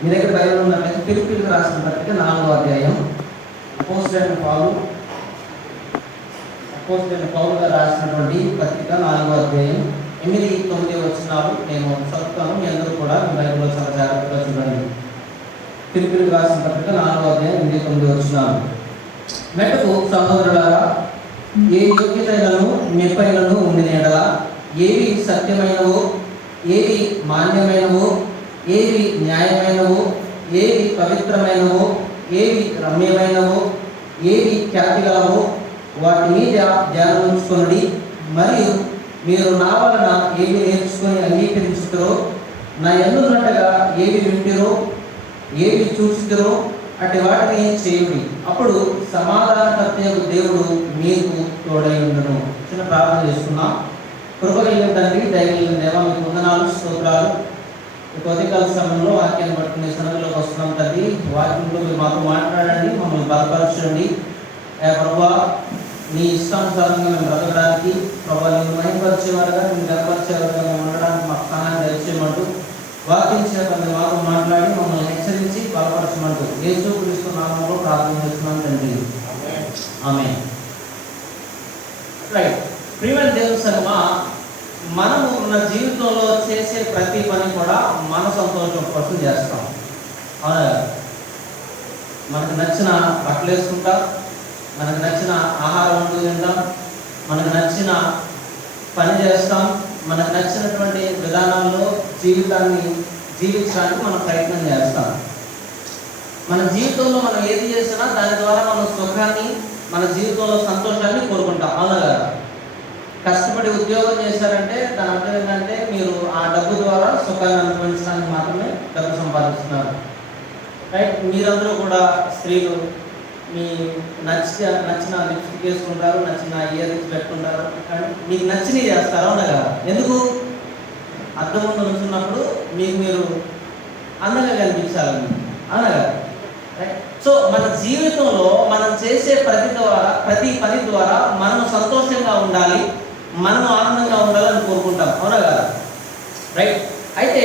మీ దగ్గర బైబిల్ ఉన్నట్లయితే ఫిలిప్పీయులకు రాసిన పత్రిక 4వ అధ్యాయం. అపోస్తలుడైన పౌలు గారు రాసినటువంటి పత్రిక 4వ అధ్యాయం 8-9 వచనాలు నేను చదువుతాను. మీ అందరూ కూడా మీ బైబిల్లో చాలా జాగ్రత్తగా చూడండి. ఫిలిప్పీయులకు రాసిన పత్రిక 4వ అధ్యాయం 8-9 వచనాలు. మెట్టుకు సహోదరులారా, ఏ యోగ్యతలను మెప్పైనను ఉండిన యెడల, ఏవి సత్యమైనవో, ఏవి మాన్యమైనవో, ఏవి న్యాయమైనవో, ఏవి పవిత్రమైనవో, ఏవి రమ్యమైనవో, ఏవి ఖ్యాతి గలవో వాటి మీద ధ్యానం ఉంచుకొనుడి. మరియు మీరు నా వలన ఏవి నేర్చుకొని అంగీకరించుతారో, నా యందున్నట్టుగా ఏవి వింటిరో, ఏవి చూస్తురో అటు వాటిని చేయుడి. అప్పుడు సమాధానకర్తయగు దేవుడు మీకు తోడై ఉండును. చిన్న ప్రార్థన చేసుకున్నాం. కృప కలిగిన తండ్రి, దయ కలిగిన దేవా, మీకు వందనాలు, స్తోత్రాలు. ఈ ఉదయకాల సమయంలో వాక్యాన్ని పట్టుకునే సన్నిధిలోకి వస్తున్నాం తండ్రి. వాక్యంలో మీరు మాతో మాట్లాడండి, మమ్మల్ని బలపరచండి. ప్రభువా, నీ ఇష్టానుసారంగా మేము బ్రతకడానికి, ప్రభావ నేను మహిమపరిచేవారుగా, నేను గర్వపరిచేవారుగా మేము ఉండడానికి మాకు సహాయం దయచేయమంటూ వాక్యించిన కొన్ని మాతో మాట్లాడి మమ్మల్ని హెచ్చరించి బలపరచమంటూ యేసుక్రీస్తు నామములో ప్రార్థన చేస్తున్నాం తండ్రి. ఆమేన్. రైట్. ప్రియమైన దేవుని సంగమా, మనము మన జీవితంలో చేసే ప్రతి పని కూడా మన సంతోషం కోసం చేస్తాం. అవునా? మనకు నచ్చిన బట్టలు వేసుకుంటాం, మనకు నచ్చిన ఆహారం వండుకు తింటాం, మనకు నచ్చిన పని చేస్తాం, మనకు నచ్చినటువంటి విధానంలో జీవితాన్ని జీవించడానికి మనం ప్రయత్నం చేస్తాం. మన జీవితంలో మనం ఏది చేసినా దాని ద్వారా మనం సుఖాన్ని, మన జీవితంలో సంతోషాన్ని కోరుకుంటాం. అవునా కదా? కష్టపడి ఉద్యోగం చేశారంటే దాని అర్థం ఏంటంటే మీరు ఆ డబ్బు ద్వారా సుఖాన్ని అనుభవించడానికి మాత్రమే డబ్బు సంపాదిస్తున్నారు. రైట్. మీరందరూ కూడా స్త్రీలు మీ నచ్చిన లిప్స్టిక్ వేసుకుంటారు, నచ్చిన ఇయర్ రింగ్స్ పెట్టుకుంటారు, కానీ మీకు నచ్చినవి చేస్తారు. అవునా కదా? ఎందుకు? అద్దం ముందు నుంచున్నప్పుడు మీకు మీరు అందంగా కనిపించాలి. అవునా కదా? రైట్. సో మన జీవితంలో మనం చేసే ప్రతి పని ద్వారా మనం సంతోషంగా ఉండాలి, మనం ఆనందంగా ఉండాలని కోరుకుంటాం. అవునా కదా? రైట్. అయితే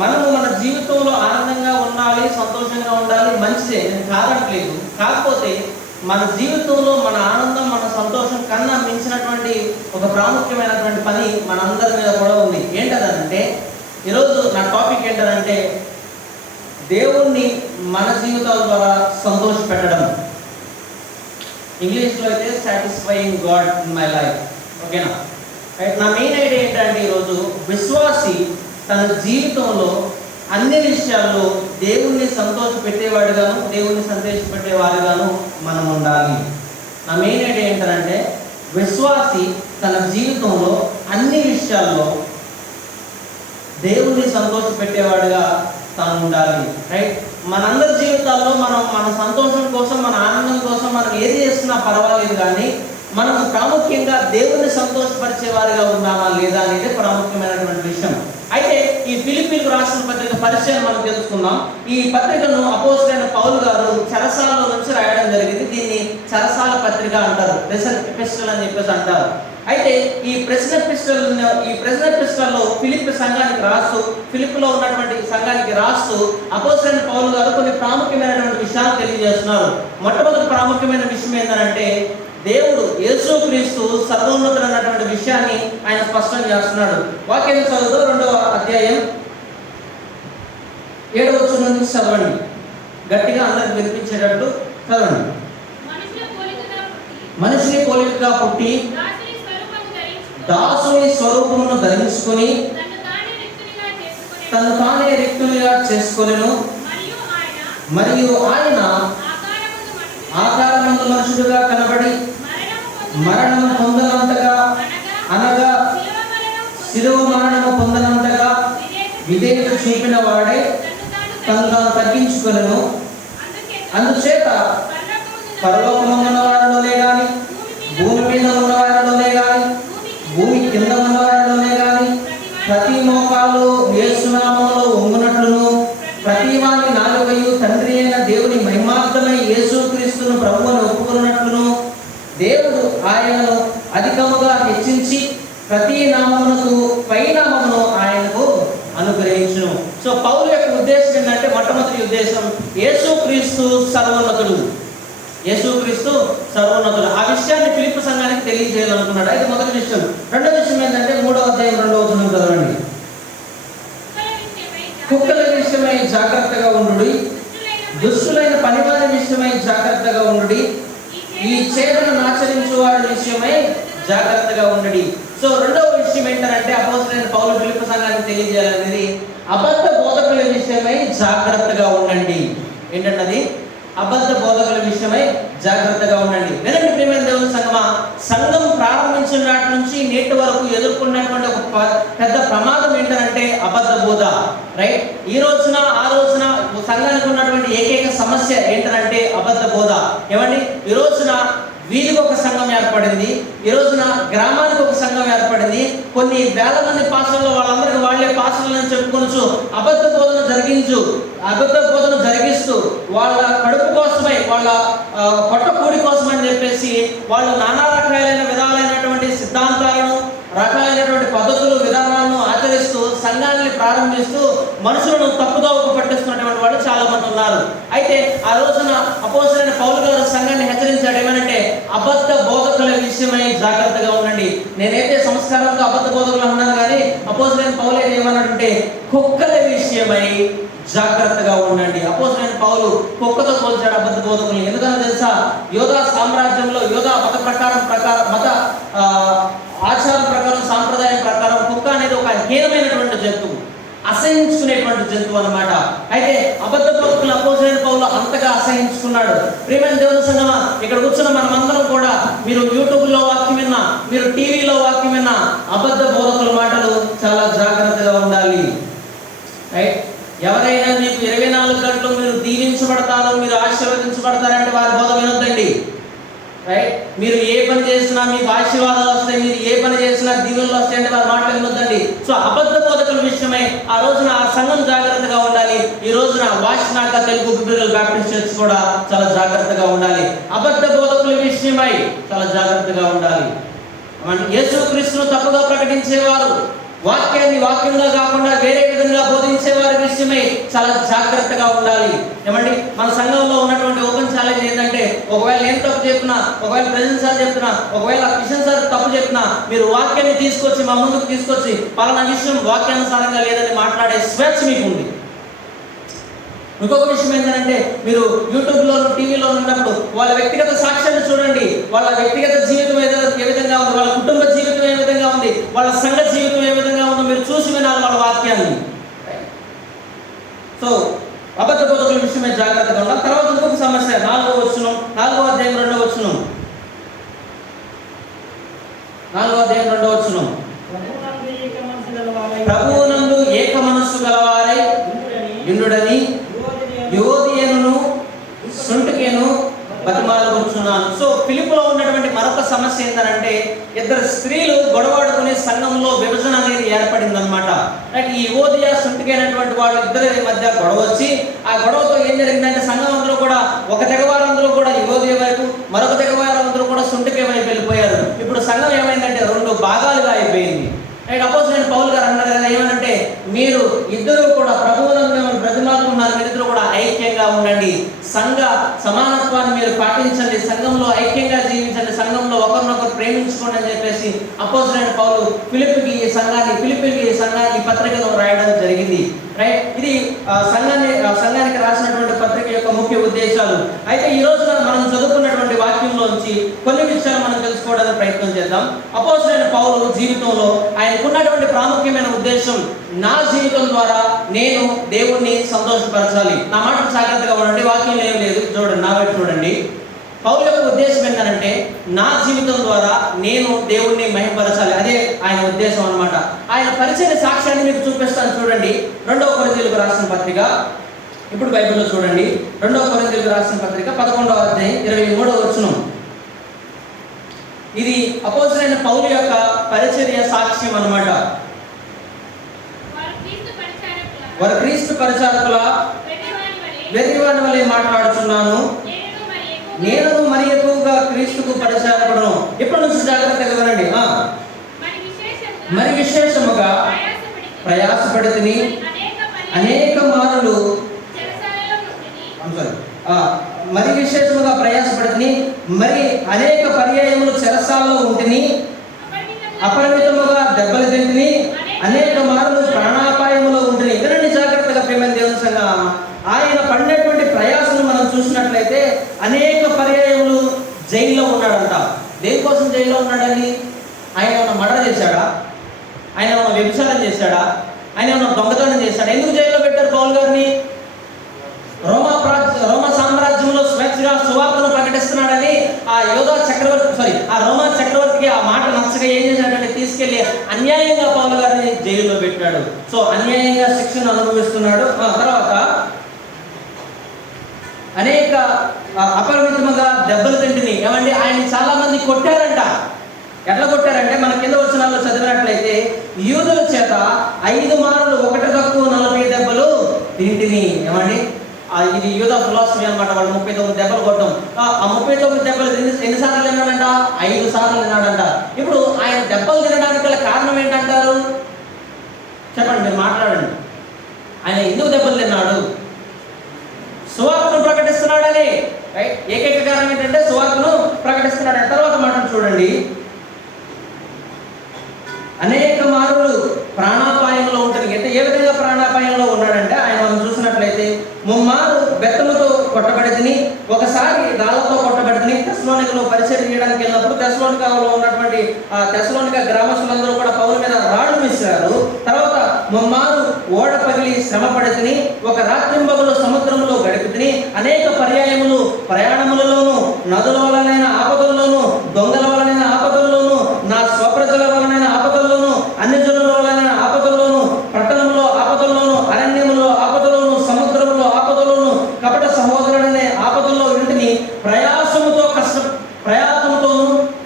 మనము మన జీవితంలో ఆనందంగా ఉండాలి, సంతోషంగా ఉండాలి, మంచిదే, నేను కాదనట్లేదు. కాకపోతే మన జీవితంలో మన ఆనందం, మన సంతోషం కన్నా మించినటువంటి ఒక ప్రాముఖ్యమైనటువంటి పని మనందరి మీద కూడా ఉంది. ఏంటదంటే, ఈరోజు నా టాపిక్ ఏంటంటే దేవుణ్ణి మన జీవితాల ద్వారా సంతోష పెట్టడం. ఇంగ్లీష్లో అయితే satisfying God in my life. ఓకేనా? రైట్. నా మెయిన్ ఐడియా ఏంటంటే ఈరోజు విశ్వాసి తన జీవితంలో అన్ని విషయాల్లో దేవుణ్ణి సంతోష పెట్టేవాడుగాను, దేవుణ్ణి సంతోషపెట్టేవాడుగాను మనం ఉండాలి. నా మెయిన్ ఐడియా ఏంటంటే విశ్వాసి తన జీవితంలో అన్ని విషయాల్లో దేవుణ్ణి సంతోష పెట్టేవాడుగా తాను ఉండాలి. రైట్. మనందరి జీవితాల్లో మన సంతోషం కోసం, మన ఆనందం కోసం మనం ఏది చేస్తున్నా పర్వాలేదు, కానీ మనం ప్రాముఖ్యంగా దేవుణ్ణి సంతోషపరిచేవారిగా ఉన్నామా లేదా అనేది ప్రాముఖ్యమైనటువంటి విషయం. అయితే ఈ ఫిలిప్పీయులకు రాసిన పత్రిక పరిచయం మనం తెలుసుకుందాం. ఈ పత్రికను అపోస్తలుడైన పౌలు గారు చెరసాలలో నుంచి రాయడం జరిగింది. దీన్ని చెరసాల పత్రిక అంటారు, ప్రెజెంట్ ఎపిస్టల్ అని చెప్పేసి అంటారు. అయితే ఈ ప్రెజెంట్ ఎపిస్టల్లో ఫిలిప్పి సంఘానికి రాస్తూ, ఫిలిప్పిలో ఉన్నటువంటి సంఘానికి రాస్తూ అపోస్తలుడైన పౌలు గారు కొన్ని ప్రాముఖ్యమైనటువంటి విషయాలు తెలియజేస్తున్నారు. మొట్టమొదటి ప్రాముఖ్యమైన విషయం ఏంటంటే దేవుడు యేసుక్రీస్తు సర్వోన్నతుడు అన్నటువంటి విషయాన్ని ఆయన స్పష్టం చేస్తున్నాడు. వాక్యం చదువుతూ 2వ అధ్యాయం 7వ వచనం నుంచి చదవండి. గట్టిగా అందరికి వినిపించేటట్టు చదవండి. మనిషిని పోలికగా పుట్టి దాసుని స్వరూపమును ధరించుకొని తను తానే రిక్తునిగా చేసుకొనెను. మరియు ఆయన ఆకారమందు మనుషుడుగా కనబడి మరణము పొందనంతగా, అనగా శిలువ మరణము పొందనంతగా విధేయత చూపిన వాడే తను తాను తగ్గించుకొనెను. అందుచేత పరలోకమందున్న వారిలోనే గాని, భూమి మీద ఉన్న వారిలోనే గాని, భూమి కింద ఉన్న వారిలోనే గాని ప్రతి మోకాలు యేసు నామములో వంగునట్లును, ప్రతి వాని నాలుకయు తండ్రి అయిన దేవుని మహిమార్థమై యేసుక్రీస్తును ప్రభువును ఒప్పుకున్నట్లును, దేవుడు ఆయనను అధికముగా హెచ్చించి ప్రతి నామమునకు పై నామమును ఆయనకు అనుగ్రహించును. సో పౌలు యొక్క ఉద్దేశం ఏంటంటే, మొట్టమొదటి ఉద్దేశం యేసుక్రీస్తు సర్వోన్నతుడు. యేసుక్రీస్తు సర్వోన్నతుడు. ఆ విషయాన్ని ఫిలిప్పీ సంఘానికి తెలియజేయాలనుకున్నాడు. అయితే మొదటి విషయం. రెండో విషయం ఏంటంటే 3వ అధ్యాయం 2వ వచనం చదవండి. కుక్కల విషయమై జాగ్రత్తగా ఉండు, దుష్టులైన పనివారి విషయమై జాగ్రత్తగా ఉండు, ఈ చేదను ఆచరించు వారి విషయమై జాగ్రత్తగా ఉండండి. సో రెండవ విషయం ఏంటంటే, అపోస్తలుడైన పౌలు ఫిలిప్పీ సంఘానికి తెలియజేయాలనేది అబద్ధ బోధకుల విషయమై జాగ్రత్తగా ఉండండి. ఏంటన్నది? అబద్ధ బోధకుల విషయమై జాగ్రత్తగా ఉండండి. వినండి ప్రియమైన దేవుని సంఘమా, సంఘం ప్రారంభించిన నాటి నుంచి నేటి వరకు ఎదుర్కొన్నటువంటి ఒక పెద్ద ప్రమాదం ఏంటంటే అబద్ధ బోధ. రైట్? ఈ రోజున ఆ రోజున సంఘానికి ఉన్నటువంటి ఏకైక సమస్య ఏంటంటే అబద్ధ బోధ. ఏమండి, ఈ రోజున వీధికి ఒక సంఘం ఏర్పడింది, ఈ రోజున గ్రామానికి ఒక సంఘం ఏర్పడింది. కొన్ని వేల మంది పాస్టర్లు వాళ్ళందరికీ వాళ్ళే పాస్టర్లను చెప్పుకొనొచ్చు అబద్ధ బోధన జరిగిస్తూ వాళ్ళ కడుపు కోసమై, వాళ్ళ పొట్ట కూడి కోసమని చెప్పేసి వాళ్ళు నానా రకాలైన విధాలైనటువంటి సిద్ధాంతాలను, రకాలైనటువంటి పద్ధతులు, విధానాలను ఆచరిస్తూ సంఘాన్ని ప్రారంభిస్తూ మనుషులను తప్పుదోవకు పట్టిస్తున్నటువంటి వాళ్ళు చాలా మంది ఉన్నారు. అయితే ఆ రోజున అపోస్తలుడైన పౌలు గారు సంఘాన్ని హెచ్చరించాడు. ఏమనంటే అబద్ధ బోధకుల విషయమై జాగ్రత్తగా ఉండండి. నేనైతే సంస్కారంతో అబద్ధ బోధకులు అన్నాను, కానీ అపోస్తలుడైన పౌలు ఏమన్నాడంటే కుక్కల విషయమై జాగ్రత్తగా ఉండండి. అపోస్తలుడైన పౌలు కుక్కతో పోల్చాడు అబద్ధ బోధకులు. ఎందుకని తెలుసా? యోధా సామ్రాజ్యంలో యోధా మత మత ఆచారం ప్రకారం, సాంప్రదాయం ప్రకారం కుక్క అనేది ఒక హీనమైనటువంటి జంతువు, అసహించుకునేటువంటి జంతువు అన్నమాట. అయితే అబద్ధ బోధకులు అపోస్తలుడైన పౌలు అంతగా అసహించుకున్నాడు. ప్రియమైన దేవుని సంఘమా, ఇక్కడ కూర్చున్న మనమందరం కూడా, మీరు యూట్యూబ్లో వాక్యం విన్నా, మీరు టీవీలో వాక్యం విన్నా, అబద్ధ బోధకుల మాటలు చాలా జాగ్రత్తగా ఉండాలి. రైట్? ఎవరైనా మీకు 24 గంటలు మీరు దీవించబడతారు, మీరు ఆశీర్వదించబడతారంటే వారి బోధ వినొద్దండి. రైట్? మీరు ఏ పని చేసినా మీకు ఆశీర్వాదాలు వస్తాయి, మీరు ఏ పని చేసినా దీవెనలు వస్తాయంటే వారి మాటలు వినొద్దండి. సో అబద్ధ బోధకుల విషయమై ఆ రోజున ఆ సంఘం జాగ్రత్తగా ఉండాలి. ఈ రోజున వాషినాక తెలుగు బిబ్లికల్ బ్యాప్టిస్ట్ చర్చ్ కూడా చాలా జాగ్రత్తగా ఉండాలి. అబద్ధ బోధకుల విషయమై చాలా జాగ్రత్తగా ఉండాలి. యేసుక్రీస్తును తప్పుగా ప్రకటించేవారు, వాక్యాన్ని వాక్యంగా కాకుండా వేరే విధంగా బోధించే వారి విషయమై చాలా జాగ్రత్తగా ఉండాలి. ఏమండి, మన సంఘంలో ఉన్నటువంటి ఓపెన్ ఛాలెంజ్ ఏంటంటే, ఒకవేళ నేను తప్పు చెప్పినా, ఒకవేళ ప్రెసిడెంట్ సార్ చెప్పినా, ఒకవేళ కిషన్ సార్ తప్పు చెప్పినా, మీరు వాక్యాన్ని తీసుకొచ్చి మా ముందుకు తీసుకొచ్చి పలానా విషయం వాక్యానుసారంగా లేదని మాట్లాడే స్వేచ్ఛ మీకు ఉంది. ఇంకొక విషయం ఏంటంటే, మీరు యూట్యూబ్లో టీవీలో ఉన్నప్పుడు వాళ్ళ వ్యక్తిగత సాక్ష్యాన్ని చూడండి. వాళ్ళ వ్యక్తిగత జీవితం ఏ విధంగా ఉంది, వాళ్ళ కుటుంబ జీవితం ఏ విధంగా ఉంది, వాళ్ళ సంఘ జీవితం ఏ విధంగా ఉందో మీరు చూసి వినాలి వాళ్ళ వాక్యాన్ని. సో అబద్ధ బోధకుల విషయమే జాగ్రత్తగా ఉండాలి. తర్వాత ఇంకొక సమస్య, 4వ వచనం, 4వ అధ్యాయం 2వ వచనం, 4వ అధ్యాయం 2వ వచనం. ప్రభువునందు ఏక మనస్సు గలవారై యుండుడని యువోదియను సుంటుకేను బతిమాలుకొంచున్నాను. సో ఫిలిప్పులో ఉన్నటువంటి మరొక సమస్య ఏంటంటే, ఇద్దరు స్త్రీలు గొడవాడుకునే సంఘంలో విభజన అనేది ఏర్పడింది అనమాట. ఈ యువోదియ సుంటుకే అనేటువంటి వాళ్ళు ఇద్దరి మధ్య గొడవ వచ్చి, ఆ గొడవతో ఏం జరిగిందంటే సంఘం అందరూ కూడా, ఒక తెగవారందరూ కూడా యువోదియ వైపు, మరొక తెగవారందరూ కూడా సుంటుకే వైపు వెళ్ళిపోయారు. ఇప్పుడు సంఘం ఏమైందంటే 2 భాగాలుగా అయిపోయింది. అపోస్తలుడైన పౌలు గారు అన్నారు కదా, ఏమనంటే మీరు ఇద్దరు కూడా ప్రభువునందు బ్రతిమాలుకున్నారు, మీరిద్దరు కూడా ఐక్యంగా ఉండండి, సంఘ సమానత్వాన్ని మీరు పాటించండి, సంఘంలో ఐక్యంగా జీవించండి, సంఘంలో ఒకరినొకరు ప్రేమించుకోండి అని చెప్పేసి అపోస్తలుడైన పౌలు ఫిలిప్పీకి ఈ సంఘానికి పత్రికను రాయడం జరిగింది. రైట్? ఇది సంఘానికి రాసినటువంటి పత్రిక యొక్క ముఖ్య ఉద్దేశాలు. అయితే ఈ రోజున మనం చదువుకున్నటువంటి వాక్యంలోంచి కొన్ని విషయాలు మనం తెలుసుకోవడానికి ప్రయత్నం చేద్దాం. అపోస్తలుడైన పౌలు జీవితంలో ఆయనకున్నటువంటి ప్రాముఖ్యమైన ఉద్దేశం, నా జీవితం ద్వారా నేను దేవుణ్ణి సంతోషపరచాలి. నా మాటకు జాగ్రత్తగా ఉండండి, వాక్యం ఏం లేదు, చూడండి, నా వైపు చూడండి. పౌలు యొక్క ఉద్దేశం ఏంటంటే, నా జీవితం ద్వారా నేను దేవుణ్ణి మహిమపరచాలి. అదే ఆయన ఉద్దేశం అన్నమాట. ఆయన పరిచయ సాక్ష్యాన్ని మీకు చూపిస్తాను, చూడండి. 2వ కొరింథీయులకు రాసిన పత్రిక, ఇప్పుడు బైబిల్లో చూడండి, 2వ కొరింథీయులకు రాసిన పత్రిక 11వ అధ్యాయం 23వ వచనం. ఇది అపోస్తలుడైన పౌలు యొక్క పరిచర్య సాక్ష్యం అన్నమాట. వారు క్రీస్తు పరిచారకుల వెర్రివాని వలె మాట్లాడుతున్నాను, నేను మరి ఎక్కువగా క్రీస్తుకు పరిచారకుడును. ఇప్పటి నుంచి జాగ్రత్తగా వినండి. మరి విశేషముగా ప్రయాసపడితిని, అనేక మారులు మరి విశేషముగా ప్రయాసపడితిని, మరి అనేక పర్యాయములు చెరసాలలో ఉంటిని, అపరిమితముగా దెబ్బలు తింటిని, అనేక మారులు ప్రాణాపాయములో ఉంటిని. వినండి జాగ్రత్తగా ప్రియమైన దేవుని సంగమా, ఆయన పడినటువంటి ప్రయాసను మనం చూసినట్లయితే అనేక పర్యాయములు జైల్లో ఉన్నాడంట. దేనికోసం జైల్లో ఉన్నాడని? ఆయన ఏమైనా మర్డర్ చేశాడా? ఆయన ఏమైనా వ్యభిచారం చేశాడా? ఆయన ఏమైనా దొంగతనం చేశాడా? ఎందుకు జైల్లో పెట్టారు పౌలు గారిని? రోమా సామ్రాజ్యంలో స్వేచ్ఛగా సువార్తను ప్రకటిస్తున్నాడని ఆ రోమా చక్రవర్తికి ఆ మాట నచ్చగా ఏం చేశాడంటే తీసుకెళ్లి అన్యాయంగా పౌలు గారిని జైల్లో పెట్టాడు. సో అన్యాయంగా శిక్షను అనుభవిస్తున్నాడు. తర్వాత అనేక అపరిమితముగా దెబ్బలు తింటిని. ఏమండి, ఆయన చాలా మంది కొట్టారంట. ఎట్లా కొట్టారంటే మన కింద వచనాల్లో చదివినట్లయితే యూదుల చేత 5 మార్లు 1 తక్కువ 40 దెబ్బలు తింటిని. ఏమండి, ఇది యూద ఫిలాసఫీ అనమాట. వాళ్ళు 39 దెబ్బలు కొట్టడం. ఆ 39 దెబ్బలు ఎన్నిసార్లు తిన్నాడంట? 5 సార్లు తిన్నాడంట. ఇప్పుడు ఆయన దెబ్బలు తినడానికి గల కారణం ఏంటంటారు? చెప్పండి, మీరు మాట్లాడండి. ఆయన ఎందుకు దెబ్బలు తిన్నాడు? సువార్తను ప్రకటిస్తున్నాడని. రైట్, ఏకైక కారణం ఏంటంటే సువార్తను ప్రకటిస్తున్నాడు. తర్వాత మాటను చూడండి. అనేక మారులు ప్రాణాపాయంలో ఉంటుంది. అంటే ఏ విధంగా ప్రాణాపాయంలో ఉన్నాడంటే ఆయన మనం చూసినట్లయితే 3 మార్లు బెత్తముతో కొట్టబడితిని, ఒకసారి రాళ్లతో కొట్టబడితిని. తెస్సలోనికలో పరిచయం చేయడానికి వెళ్ళినప్పుడు తెస్సలోనికలో ఉన్నటువంటి తెస్సలోనిక గ్రామస్తులందరూ కూడా పౌలు మీద రాళ్ళు విసిరారు. తర్వాత 3 మార్లు ఓడ పగిలి శ్రమ పడితిని, ఒక రాత్రింబగలు సముద్రంలో గడిపితిని, అనేక పర్యాయములు ప్రయాణములలోను, నదుల వలనైన ఆపదల్లోను, దొంగల వలనైన ఆపదల్లోను, నా స్వప్రజల వలనైన ఆపదల్లోను, అన్ని జనుల వలనైన ఆపదల్లోను, పట్టణంలో ఆపదల్లోను, అరణ్యములో ఆపదలోను, సముద్రంలో ఆపదలోను, కపట సహోదరుడనే ఆపదల్లో ఇంటిని ప్రయాసముతోను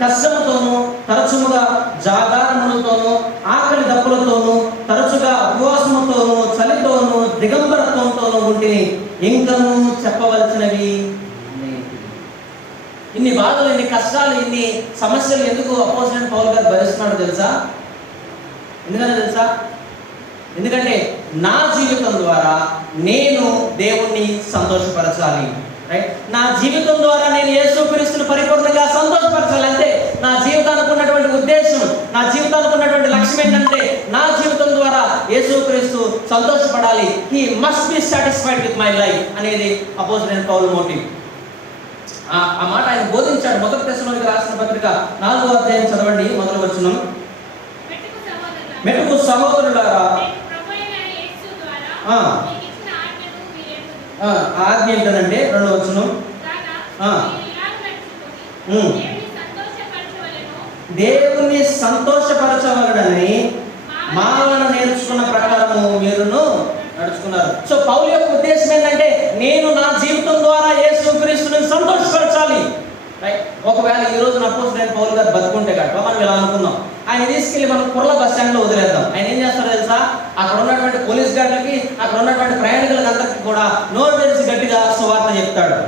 కష్టముతోను, తరచుగా జాగారములతోను, ఆకలి దప్పులతోను, తరచుగా ఉపవాసముతోను, చలితోను, దిగంబరత్వంతోను ఉంటిని. ఇంకనూ చెప్పవలసినవి. ఇన్ని బాధలు, ఇన్ని కష్టాలు, ఇన్ని సమస్యలు ఎందుకు అపోజిట్ పౌలు గారు భరిస్తున్నాడో తెలుసా? ఎందుకంటే నా జీవితం ద్వారా నేను దేవుణ్ణి సంతోషపరచాలి. రైట్, నా జీవితం ద్వారా నేను యేసుక్రీస్తుని పరిపూర్ణంగా సంతోషపరచాలి. అంటే నా జీవితానికి ఉన్నటువంటి ఉద్దేశం, నా జీవితానికి ఉన్నటువంటి లక్ష్యం ఏంటంటే నా జీవితం ద్వారా యేసుక్రీస్తు సంతోషపడాలి. He must be satisfied with my life అనేది అపోజిట్ పౌలు మోటివ్. ఆ మాట ఆయన బోధించాడు. 1 తెస్సలోనికీ రాసిన పత్రిక 4వ అధ్యాయం చదవండి, మొదటి వచనం. మెట్టుకు సహోదరులారా, ఆజ్ఞ ఏంటంటే 2వ వచనం, దేవుణ్ణి సంతోషపరచవలనని మాలను నేర్చుకున్న ప్రకారము మీరును నడుచుకున్నారు. సో పౌలు యొక్క ఉద్దేశం ఏంటంటే నేను నా జీవితం ద్వారా యేసుక్రీస్తుని సంతోషపరచాలి. రైట్, ఒకవేళ ఈ రోజు అపోజిట్ పౌలు గారు బతుకుంటే కట్ట మనం ఇలా అనుకుందాం, ఆయన తీసుకెళ్లి మనం కుర్ల బస్ స్టాండ్ లో వదిలేద్దాం. ఆయన ఏం చేస్తారో తెలుసా? అక్కడ ఉన్నటువంటి పోలీస్ గార్డులకి, అక్కడ ఉన్నటువంటి ప్రయాణికులకి అందరికీ కూడా నోరు తెరిచి గట్టిగా సువార్త చెప్తాడు.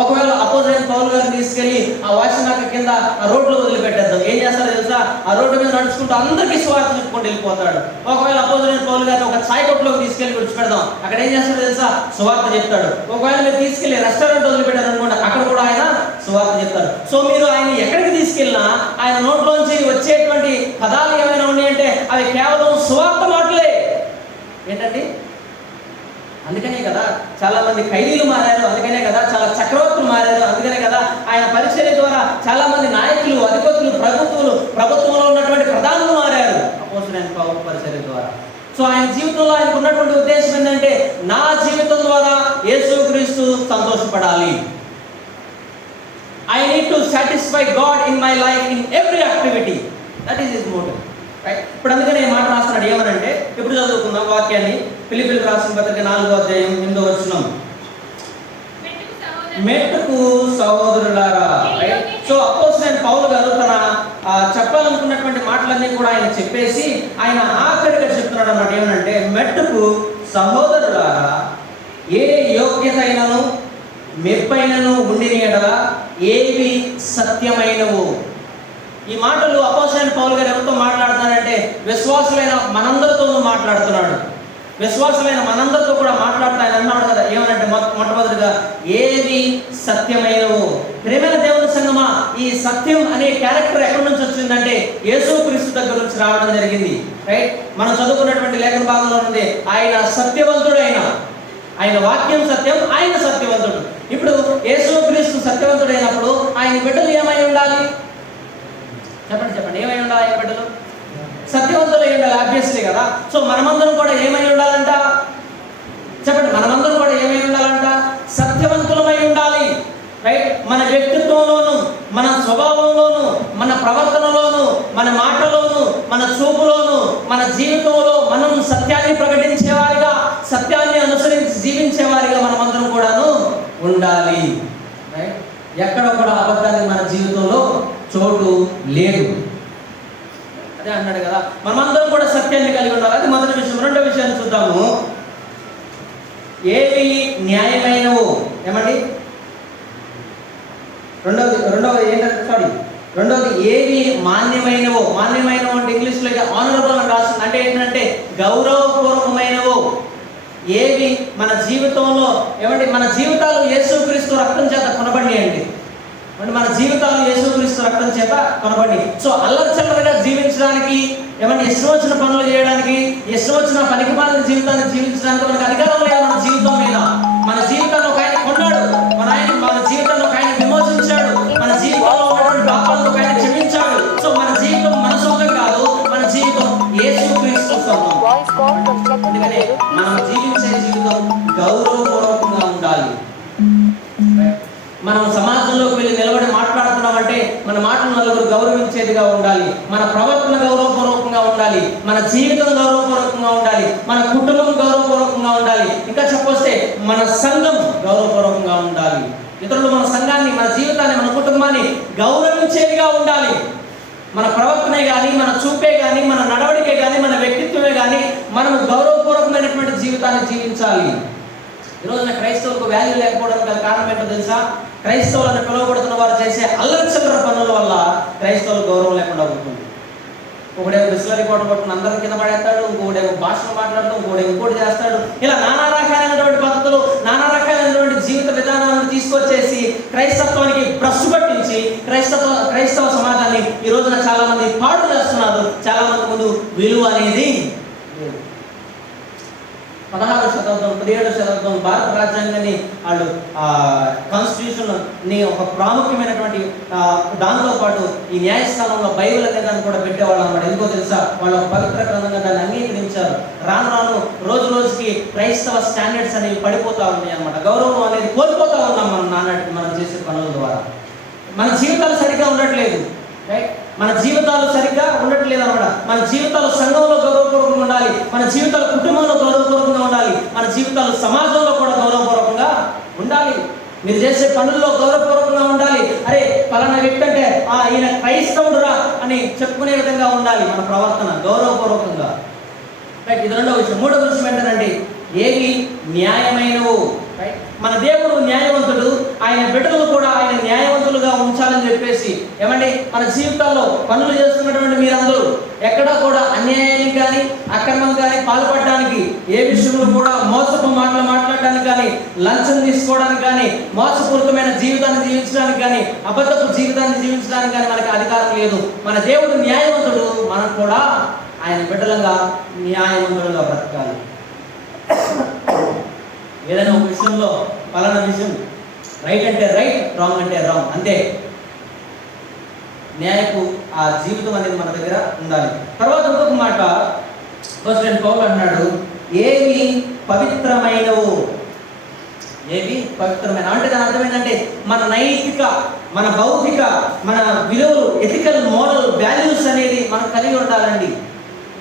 ఒకవేళ అపోజిట్ పౌలు గారిని తీసుకెళ్లి ఆ వాషినాక కింద ఆ రోడ్లో వదిలిపెట్టేద్దాం. ఏం చేస్తారో తెలుసా? ఆ రోడ్డు మీద నడుచుకుంటూ అందరికీ సువార్త చెప్పుకుంటూ వెళ్ళిపోతాడు. ఒకవేళ అపోజిట్ పౌలు గారిని ఒక ఛాయ్ కొట్టులోకి తీసుకెళ్లి విడిచిపెడదాం. అక్కడ ఏం చేస్తారో తెలుసా? సువార్త చెప్తాడు. ఒకవేళ మీరు తీసుకెళ్లి రెస్టారెంట్ వదిలిపెట్టారు అనుకోండి, అక్కడ కూడా ఆయన సువార్త చెప్తారు. సో మీరు ఆయన ఎక్కడికి తీసుకెళ్ళినా ఆయన నోట్లోంచి వచ్చేటువంటి పదాలు ఏమైనా ఉన్నాయంటే అవి కేవలం సువార్త మాటలే. ఏంటండి? అందుకనే కదా చాలా మంది ఖైదీలు మారారు, అందుకనే కదా చాలా చక్రవర్తులు మారారు, అందుకనే కదా ఆయన పరిచర్య ద్వారా చాలా మంది నాయకులు, అధిపతులు, ప్రభుత్వంలో ఉన్నటువంటి ప్రధానులు మారారు అపోజిట్ పౌలు పరిచర్య ద్వారా. సో ఆయన జీవితంలో ఆయనకు ఉన్నటువంటి ఉద్దేశం ఏంటంటే నా జీవితం ద్వారా యేసుక్రీస్తు సంతోషపడాలి. I need to satisfy God in my life in every activity. That is his motive. Right? ఇప్పుడు అందుకనే మాట రాస్తున్నాడు. ఏమనంటే ఇప్పుడు చదువుకుందాం వాక్యాన్ని. ఫిలిప్పీయులకు రాసిన పత్రిక 4వ అధ్యాయం 8వ వచనం. మెట్టుకు సహోదరులారా. రైట్, సో అపోజిట్ పౌలు గారు తన చెప్పాలనుకున్నటువంటి మాటలన్నీ కూడా ఆయన చెప్పేసి ఆయన ఆఖరిగా చెప్తున్నాడు అన్నమాట. ఏమనంటే మెట్టుకు సహోదరులారా, ఏ యోగ్యత అయినను మెప్పైనను ఉండిన ఎడల ఏవి సత్యమైనవు. ఈ మాటలు అపోస్తలుడైన పౌలు గారు ఎవరితో మాట్లాడుతున్నారంటే విశ్వాసులైన మనందరితోనూ మాట్లాడుతున్నాడు. విశ్వాసులైన మనందరితో కూడా మాట్లాడుతూ ఆయన అన్నాడు కదా, ఏమనంటే మొట్టమొదటిగా ఏవి సత్యమైనవో. ప్రేమైన దేవుని సంగమా, ఈ సత్యం అనే క్యారెక్టర్ ఎక్కడి నుంచి వచ్చిందంటే యేసుక్రీస్తు దగ్గర నుంచి రావడం జరిగింది. రైట్, మనం చదువుకున్నటువంటి లేఖన భాగంలో ఉంది ఆయన సత్యవంతుడు, ఆయన వాక్యం సత్యం, ఆయన సత్యవంతుడు. ఇప్పుడు యేసుక్రీస్తు సత్యవంతుడైనప్పుడు ఆయన బిడ్డలు ఏమై ఉండాలి? చెప్పండి ఏమై ఉండాలి? ఆయన బిడ్డలు సత్యవంతులు అయి ఉండాలి, ఆబ్వియస్లీ కదా. సో మనమందరం కూడా ఏమై ఉండాలంట? చెప్పండి, మనమందరం కూడా ఏమై ఉండాలంట? సత్యవంతులమై ఉండాలి. రైట్, మన వ్యక్తిత్వంలోను, మన స్వభావంలోను, మన ప్రవర్తనలోను, మన మాటలోను, మన చూపులోను, మన జీవితంలో మనం సత్యాన్ని ప్రకటించేవారిగా, సత్యాన్ని అనుసరించి జీవించేవారిగా మనమందరం కూడాను ఉండాలి. రైట్, ఎక్కడ కూడా అబద్ధానికి మన జీవితంలో చోటు లేదు. అదే అన్నాడు కదా, మనమందరం కూడా సత్యాన్ని కలిగి ఉండాలి. అది మొదటి విషయం. రెండో విషయాన్ని చూద్దాము. ఏవి న్యాయమైనవో. ఏమండి? రెండవది ఏవి మాన్యమైనవో. మాన్యమైనవో అంటే ఇంగ్లీష్లో ఆనరబుల్ అని రాస్తుంది. అంటే ఏంటంటే గౌరవపూర్వకమైనవో. ఏవి మన జీవితంలో, ఏమంటే మన జీవితాలు యేసుక్రీస్తు రక్తం చేత కొనబడినాయండి. అంటే మన జీవితాలు యేసుక్రీస్తు రక్తం చేత కొనబడి, సో అల్లరిచల్లరగా జీవించడానికి, ఏమంటే ఇష్టం వచ్చిన పనులు చేయడానికి, ఇష్టం వచ్చిన పనికిమాలిన జీవితాన్ని జీవించడానికి మనకు అధికారం లేదు. మన జీవితం మీద, మన జీవితాన్ని ఒక ఆయన కొన్నాడు, మన జీవితాన్ని ఒక ఆయన విమోచించాడు, మన జీవితంలో ఉన్నటువంటి పాపాలను ఒక ఆయన క్షమించాడు. సో మన జీవితం మన సొంతం కాదు, మన జీవితం యేసుక్రీస్తు సొంతం. అందుకనే మనం జీవించే జీవితం గౌరవపూర్వకంగా ఉండాలి. మనం సమాజంలోకి వెళ్ళి నిలబడి మాట్లాడుతున్నామంటే మన మాటలు నలుగురు గౌరవించేదిగా ఉండాలి, మన ప్రవర్తన గౌరవపూర్వకంగా ఉండాలి, మన జీవితం గౌరవపూర్వకంగా ఉండాలి, మన కుటుంబం గౌరవపూర్వకంగా ఉండాలి, ఇంకా చెప్పొస్తే మన సంఘం గౌరవపూర్వకంగా ఉండాలి. ఇతరులు మన సంఘాన్ని, మన జీవితాన్ని, మన కుటుంబాన్ని గౌరవించేదిగా ఉండాలి. మన ప్రవర్తనే కానీ, మన చూపే కానీ, మన నడవడికే కానీ, మన వ్యక్తిత్వమే కానీ మనం గౌరవపూర్వకమైనటువంటి జీవితాన్ని జీవించాలి. ఈరోజున క్రైస్తవులకు వాల్యూ లేకపోవడానికి గల కారణం ఏంటో తెలుసా? క్రైస్తవులను పిలువబడుతున్న వారు చేసే అల్లరిచిల్లర పనుల వల్ల క్రైస్తవులకు గౌరవం లేకుండా అవుతుంది. ఒకడేమో బిస్లరీ కోట కొట్టుకుని అందరిని కింద పడేస్తాడు, ఇంకోడేమో భాషలు మాట్లాడుతూ, ఇంకోడేమో ఇంకోటి చేస్తాడు. ఇలా నానా రకాలైనటువంటి పద్ధతులు, నానా రకాలైనటువంటి జీవిత విధానాలను తీసుకొచ్చేసి క్రైస్తత్వానికి భ్రష్టు పట్టించి క్రైస్తవ సమాజాన్ని ఈ రోజున చాలా మంది పాడు చేస్తున్నారు. చాలా మంది ముందు విలువ అనేది 16వ శతాబ్దం 17వ శతాబ్దం భారత రాజ్యాంగాన్ని వాళ్ళు కాన్స్టిట్యూషన్ ఒక ప్రాముఖ్యమైనటువంటి దానితో పాటు ఈ న్యాయస్థానంలో బైబిల్ అనే దాన్ని కూడా పెట్టేవాళ్ళు అన్నమాట. ఎందుకో తెలుసా? వాళ్ళు ఒక పవిత్ర గ్రంథంగా దాన్ని అంగీకరించారు. రాను రాను రోజు రోజుకి క్రైస్తవ స్టాండర్డ్స్ అనేవి పడిపోతూ ఉన్నాయి అన్నమాట. గౌరవం అనేది కోల్పోతూ ఉన్నాం మనం నానాటికి మనం చేసే పనుల ద్వారా. మన జీవితాలు సరిగ్గా ఉండట్లేదు. రైట్, మన జీవితాలు సరిగ్గా ఉండట్లేదు అనమాట. మన జీవితాలు సంఘంలో గౌరవపూర్వకంగా ఉండాలి, మన జీవితాలు కుటుంబంలో గౌరవపూర్వకంగా ఉండాలి, మన జీవితాలు సమాజంలో కూడా గౌరవపూర్వకంగా ఉండాలి. మీరు చేసే పనుల్లో గౌరవపూర్వకంగా ఉండాలి. అరే పలానా వ్యక్తి అంటే ఈయన క్రైస్తవుడురా అని చెప్పుకునే విధంగా ఉండాలి మన ప్రవర్తన, గౌరవపూర్వకంగా. రైట్, ఇది రెండవ విషయం. మూడవ విషయం ఏంటంటే ఏవి న్యాయమైనవు. రైట్, మన దేవుడు న్యాయవంతుడు, ఆయన బిడ్డలు కూడా ఆయన న్యాయవంతులుగా ఉంచాలని చెప్పేసి, ఏమండి మన జీవితాల్లో పనులు చేస్తున్నటువంటి మీరందరూ ఎక్కడా కూడా అన్యాయానికి కానీ, అక్రమం కానీ పాల్పడడానికి, ఏ విషయంలో కూడా మోసపు మాటలు మాట్లాడడానికి కానీ, లంచం తీసుకోవడానికి కానీ, మోసపూరితమైన జీవితాన్ని జీవించడానికి కానీ, అబద్ధపు జీవితాన్ని జీవించడానికి కానీ మనకి అధికారం లేదు. మన దేవుడు న్యాయవంతుడు, మనం కూడా ఆయన బిడ్డలుగా న్యాయవంతులుగా బ్రతకాలి. ఏదైనా ఒక విషయంలో పలానా విషయం రైట్ అంటే రైట్, రాంగ్ అంటే రాంగ్, అంతే. న్యాయపు ఆ జీవితం అనేది మన దగ్గర ఉండాలి. తర్వాత ఇంకొక మాట ప్రెసిడెంట్ పౌలు అన్నాడు, ఏవి పవిత్రమైనవు. ఏవి పవిత్రమైన అంటే దాని అర్థం ఏంటంటే మన నైతిక, మన భౌతిక, మన విలువలు, ఎథికల్ మోరల్ వాల్యూస్ అనేది మనం కలిగి ఉండాలండి.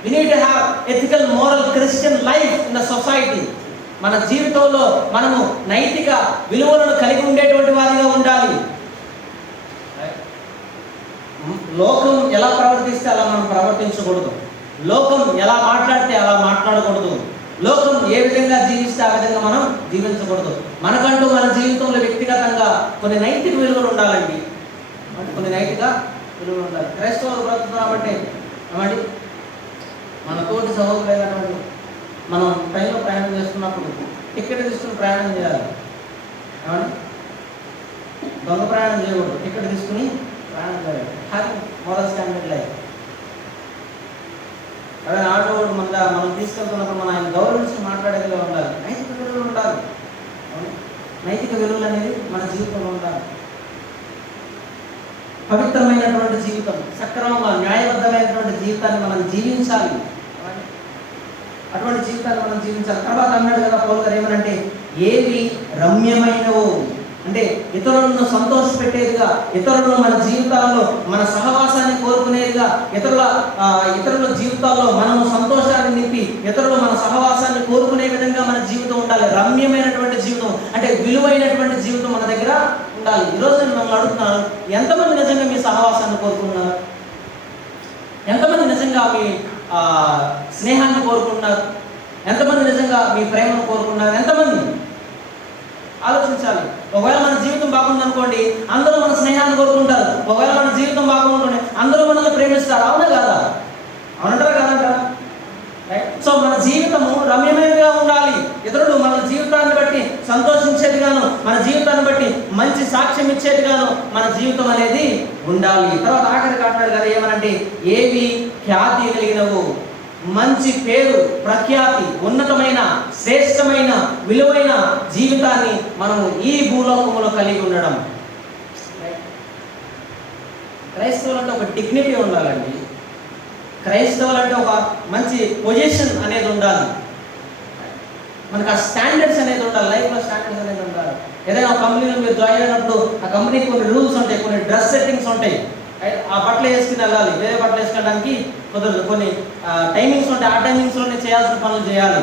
We need to have ethical, moral, Christian life in the society. మన జీవితంలో మనము నైతిక విలువలను కలిగి ఉండేటువంటి వారిగా ఉండాలి. లోకం ఎలా ప్రవర్తిస్తే అలా మనం ప్రవర్తించకూడదు. లోకం ఎలా మాట్లాడితే అలా మాట్లాడకూడదు. లోకం ఏ విధంగా జీవిస్తే ఆ విధంగా మనం జీవించకూడదు. మనకంటూ మన జీవితంలో వ్యక్తిగతంగా కొన్ని నైతిక విలువలు ఉండాలండి. కొన్ని నైతిక విలువలు ఉండాలి. క్రైస్తవులు బ్రతుకుతున్నామంటే ఏమండి, మన తోటి సహోదరులైనటువంటి మనం ట్రైన్లో ప్రయాణం చేస్తున్నప్పుడు టికెట్ తీసుకుని ప్రయాణం చేయాలి. ఏమండి, దొంగ ప్రయాణం చేయకూడదు, టికెట్ తీసుకుని ప్రయాణం చేయాలి. అది మోరల్ స్టాండర్డ్ లైఫ్. అదే ఆటో మనం తీసుకెళ్తున్నప్పుడు మనం ఆయన గౌరవించి మాట్లాడేదిగా ఉండాలి. నైతిక విలువలు ఉండాలి. నైతిక విలువలు అనేది మన జీవితంలో ఉండాలి. పవిత్రమైనటువంటి జీవితం, సక్రమంగా న్యాయబద్ధమైనటువంటి జీవితాన్ని మనం జీవించాలి. అటువంటి జీవితాన్ని మనం జీవించాలి. తర్వాత అన్నాడు కదా పౌలు గారు ఏమనంటే, ఏవి రమ్యమైనవో, అంటే ఇతరులను సంతోషపెట్టేదిగా, ఇతరులను మన జీవితాల్లో మన సహవాసాన్ని కోరుకునేదిగా, ఇతరుల జీవితాల్లో మనము సంతోషాన్ని నింపి ఇతరులు మన సహవాసాన్ని కోరుకునే విధంగా మన జీవితం ఉండాలి. రమ్యమైనటువంటి జీవితం అంటే విలువైనటువంటి జీవితం మన దగ్గర ఉండాలి. ఈరోజు నేను మిమ్మల్ని అడుగుతున్నాను, ఎంతమంది నిజంగా మీ సహవాసాన్ని కోరుకున్నారు? ఎంతమంది నిజంగా మీ స్నేహాన్ని కోరుకుంటున్నారు? ఎంతమంది నిజంగా మీ ప్రేమను కోరుకున్నారు? ఎంతమంది? ఆలోచించాలి. ఒకవేళ మన జీవితం బాగుందనుకోండి, అందరూ మన స్నేహాన్ని కోరుకుంటారు. ఒకవేళ మన జీవితం బాగుంటుంది, అందరూ మనల్ని ప్రేమిస్తారు. అవునా కాదా? అవునంటారా కాదంటారా? రైట్. సో మన జీవితము రమ్యమైనదిగా ఉండాలి. ఇతరులు మన జీవితాన్ని బట్టి సంతోషించేదిగాను, మన జీవితాన్ని బట్టి మంచి సాక్ష్యం ఇచ్చేదిగాను మన జీవితం అనేది ఉండాలి. తర్వాత ఆఖరికి అంటున్నాడు కదా ఏమనంటే, ఏవి ఖ్యాతి కలిగినవు, మంచి పేరు, ప్రఖ్యాతి, ఉన్నతమైన, శ్రేష్టమైన, విలువైన జీవితాన్ని మనము ఈ భూలోకములో కలిగి ఉండడం. క్రైస్తవులు అంటే ఒక డిగ్నిటీ ఉండాలండి. క్రైస్తవులు అంటే ఒక మంచి పొజిషన్ అనేది ఉండాలి. మనకు ఆ స్టాండర్డ్స్ అనేది ఉండాలి. లైఫ్లో స్టాండర్డ్స్ అనేది ఉండాలి. ఏదైనా ఒక కంపెనీలో మీరు జాయిన్ అయినప్పుడు ఆ కంపెనీకి కొన్ని రూల్స్ ఉంటాయి, కొన్ని డ్రెస్ సెట్టింగ్స్ ఉంటాయి. ఆ బట్టలు వేసుకుని వెళ్ళాలి, వేరే బట్టలు వేసుకోవడానికి కుదరదు. కొన్ని టైమింగ్స్ ఉంటాయి, ఆ టైమింగ్స్లోనే చేయాల్సిన పనులు చేయాలి.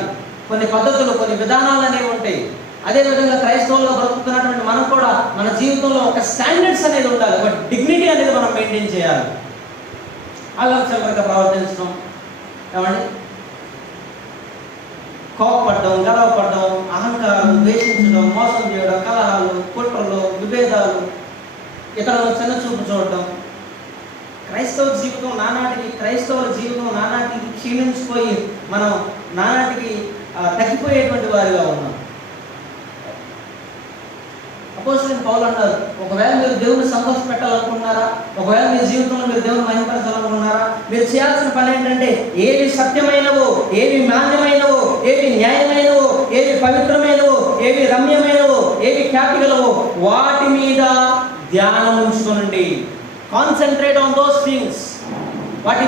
కొన్ని పద్ధతులు, కొన్ని విధానాలు అనేవి ఉంటాయి. అదేవిధంగా క్రైస్తవుల్లో బ్రతుకుతున్నటువంటి మనం కూడా మన జీవితంలో ఒక స్టాండర్డ్స్ అనేది ఉండాలి, ఒక డిగ్నిటీ అనేది మనం మెయింటైన్ చేయాలి. ఆలోచనగా ప్రవర్తించడం, ఏమండి, కోపపడడం, గర్వపడడం, అహంకారం, ద్వేషించడం, మోసం చేయడం, కలహాలు, కుట్రలు, విభేదాలు, ఇతరులను చిన్నచూపు చూడటం. క్రైస్తవుల జీవితం నానాటికి క్షీణించిపోయి మనం నానాటికి తగ్గిపోయేటువంటి వారిగా ఉన్నాం. అపోస్తలుడైన పౌలు అన్నారు, ఒకవేళ మీరు దేవుని సంతోష పెట్టాలనుకుంటున్నారా, ఒకవేళ మీ జీవితంలో మీరు దేవుని మహిమపరచాలనుకుంటున్నారా, మీరు చేయాల్సిన పని ఏంటంటే, ఏవి సత్యమైనవో, ఏవి మాన్యమైనవో, ఏవి న్యాయమైనవో, ఏవి పవిత్రమైనవో, ఏవి రమ్యమైనవో, ఏవి ఖ్యాతి గలవో వాటి మీద ధ్యానం ఉంచుకోనండి. Concentrate on those things. వాటి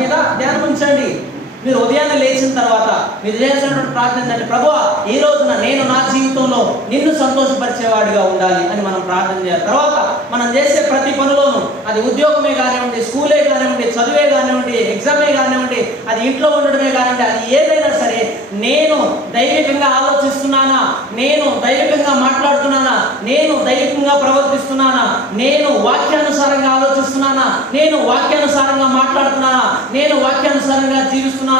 మీద ధ్యానం ఉంచండి. మీరు ఉదయాన్నే లేచిన తర్వాత మీరు చేసినటువంటి ప్రార్థన ఏంటంటే, ప్రభువా ఈ రోజున నేను నా జీవితంలో నిన్ను సంతోషపరిచేవాడిగా ఉండాలి అని మనం ప్రార్థన చేయాలి. తర్వాత మనం చేసే ప్రతి పనిలోనూ, అది ఉద్యోగమే కానివ్వండి, స్కూలే కానివ్వండి, చదువే కానివ్వండి, ఎగ్జామే కానివ్వండి, అది ఇంట్లో ఉండడమే కానివ్వండి, అది ఏదైనా సరే, నేను దైవికంగా ఆలోచిస్తున్నానా, నేను దైవికంగా మాట్లాడుతున్నానా, నేను దైవికంగా ప్రవర్తిస్తున్నానా, నేను వాక్యానుసారంగా ఆలోచిస్తున్నానా, నేను వాక్యానుసారంగా మాట్లాడుతున్నానా, నేను వాక్యానుసారంగా జీవిస్తున్నానా,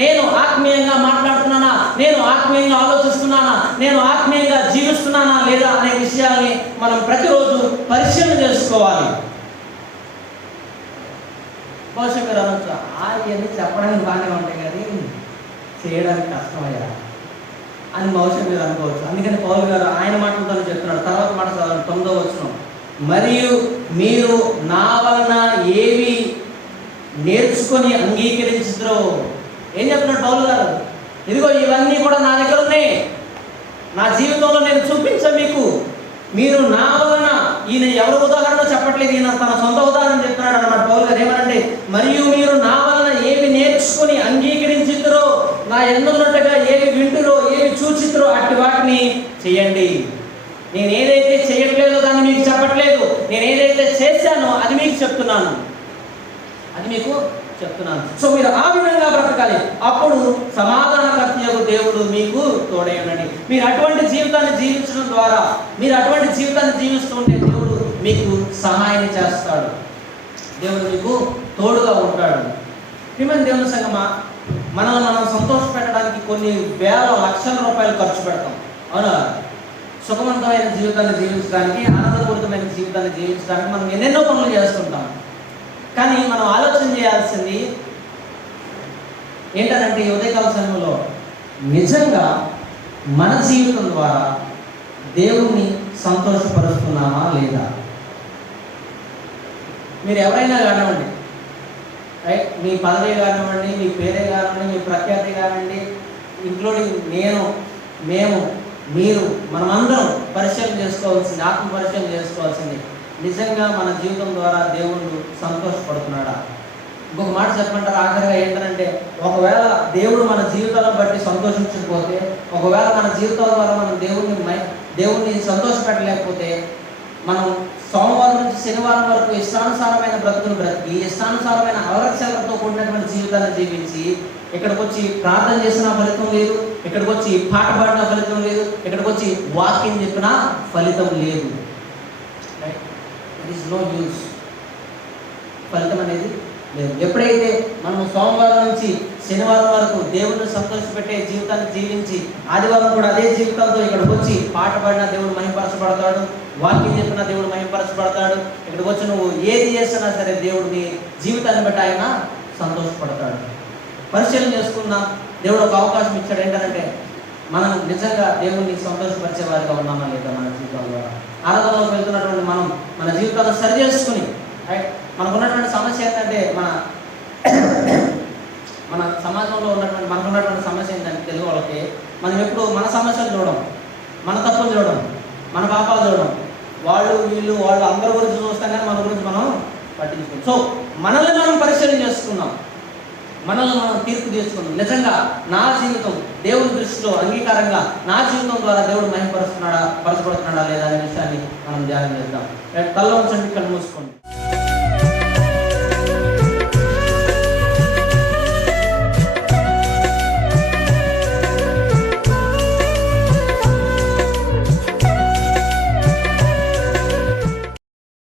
నేను ఆత్మీయంగా మాట్లాడుతున్నానా, నేను ఆత్మీయంగా ఆలోచిస్తున్నానా, నేను ఆత్మీయంగా జీవిస్తున్నానా లేదా అనే విషయాల్ని మనం ప్రతిరోజు పరిశీలన చేసుకోవాలి. బహుశా మీరు అనొచ్చు, అవన్నీ చెప్పడానికి బాగానే ఉంటాయి కానీ చేయడానికి కష్టమయ్యా అని బహుశా మీరు అనుకోవచ్చు. అందుకని పౌలు గారు ఆయన మాటలతో చెప్తున్నాడు. తర్వాత మాట 9వ వచనం, మరియు మీరు నా వలన ఏవి నేర్చుకొని అంగీకరించుద్రో. ఏం చెప్తున్నాడు పౌలు గారు? ఇదిగో ఇవన్నీ కూడా నా దగ్గర ఉన్నాయి, నా జీవితంలో నేను చూపించా మీకు. మీరు నా వలన, ఈయన ఎవరి ఉదాహరణ చెప్పట్లేదు, ఈయన తన సొంత ఉదాహరణ చెప్తున్నాడు అన్నమాట పౌలు గారు. ఏమనంటే, మరియు మీరు నా వలన ఏవి నేర్చుకొని అంగీకరించుద్రో, నా ఎందున్నట్టుగా ఏవి వింటురో, ఏవి చూచిద్రో అట్టి వాటిని చేయండి. నేను ఏదైతే చేయట్లేదో దాన్ని మీకు చెప్పట్లేదు, నేను ఏదైతే చేశానో అది మీకు చెప్తున్నాను. సో మీరు ఆ విధంగా బ్రతకాలి. అప్పుడు సమాధానకర్తయగు దేవుడు మీకు తోడై ఉండండి. మీరు అటువంటి జీవితాన్ని జీవించడం ద్వారా, మీరు అటువంటి జీవితాన్ని జీవిస్తుంటే దేవుడు మీకు సహాయం చేస్తాడు, దేవుడు మీకు తోడుగా ఉంటాడు. ప్రియమైన దేవుని సంగమా, మనల్ని మనం సంతోష పెట్టడానికి కొన్ని వేల లక్షల రూపాయలు ఖర్చు పెడతాం, అవునా? సుఖవంతమైన జీవితాన్ని జీవించడానికి, ఆనందపూరితమైన జీవితాన్ని జీవించడానికి మనం ఎన్నెన్నో పనులు చేస్తుంటాం. కానీ మనం ఆలోచన చేయాల్సింది ఏంటంటే ఈ ఉదయకాల సమయంలో నిజంగా మన జీవితం ద్వారా దేవుణ్ణి సంతోషపరుస్తున్నామా లేదా? మీరు ఎవరైనా కానివ్వండి, రైట్, మీ పదవి కానివ్వండి, మీ పేరే కానివ్వండి, మీ ప్రఖ్యాతి కానివ్వండి, ఇంక్లూడింగ్ మేము, మీరు, మనమందరం పరిశీలన చేసుకోవాల్సింది, ఆత్మ పరిశీలన చేసుకోవాల్సింది, నిజంగా మన జీవితం ద్వారా దేవుడు సంతోషపడుతున్నాడా? ఇంకొక మాట చెప్పమంటారు ఆఖరిగా ఏంటంటే, ఒకవేళ దేవుడు మన జీవితాలను బట్టి సంతోషించకపోతే, ఒకవేళ మన జీవితాల ద్వారా మనం దేవుణ్ణి సంతోషపెట్టలేకపోతే, మనం సోమవారం నుంచి శనివారం వరకు ఇష్టానుసారమైన బ్రతుకును బ్రతికి, ఇష్టానుసారమైన అవరక్షలతో కూడినటువంటి జీవితాన్ని జీవించి, ఇక్కడికి వచ్చి ప్రార్థన చేసిన ఫలితం లేదు, ఇక్కడికి వచ్చి పాట పాడిన ఫలితం లేదు, ఇక్కడికి వచ్చి వాక్యం చెప్పిన ఫలితం లేదు. Right, it is no use. ఫలితం అనేది లేదు. ఎప్పుడైతే మనం సోమవారం నుంచి శనివారం వరకు దేవుడిని సంతోషపెట్టే జీవితాన్ని జీవించి, ఆదివారం కూడా అదే జీవితంతో ఇక్కడికి వచ్చి పాట పాడినా దేవుడు మహిమపరచబడతాడు, వాక్యం చెప్పినా దేవుడు మహిమపరచబడతాడు, ఇక్కడికి వచ్చి నువ్వు ఏది చేసినా సరే దేవుడిని జీవితాన్ని బట్టి ఆయన సంతోషపడతాడు. పరిశీలన చేసుకున్నా దేవుడు ఒక అవకాశం ఇచ్చాడు. ఏంటంటే మనం నిజంగా దేవుణ్ణి సంతోషపరిచే వారిగా ఉన్నామా లేదా? మన జీవితాల ద్వారా ఆరాధనలోకి వెళ్తున్నటువంటి మనం మన జీవితాలను సరి చేసుకుని, మనకు ఉన్నటువంటి సమస్య ఏంటంటే మన సమాజంలో మనకున్నటువంటి సమస్య ఏంటంటే, తెలుగు వాళ్ళకి మనం ఎప్పుడు మన సమస్యలు చూడడం, మన తప్పులు చూడడం, మన పాపాలు చూడడం, వాళ్ళు అందరి గురించి చూస్తాం కానీ మన గురించి మనం పట్టించుకోం. సో మనల్ని మనం పరిశీలన చేసుకుందాం, మనల్ని మనం తీర్పు తీసుకుందాం. నిజంగా నా జీవితం దేవుడి దృష్టిలో అంగీకారంగా నా జీవితం ద్వారా దేవుడు పరచబడుతున్నాడా లేదా అనే విషయాన్ని మనం ధ్యానం చేద్దాం. కళ్ళు ఉంచండి, కళ్ళు మూసుకోండి.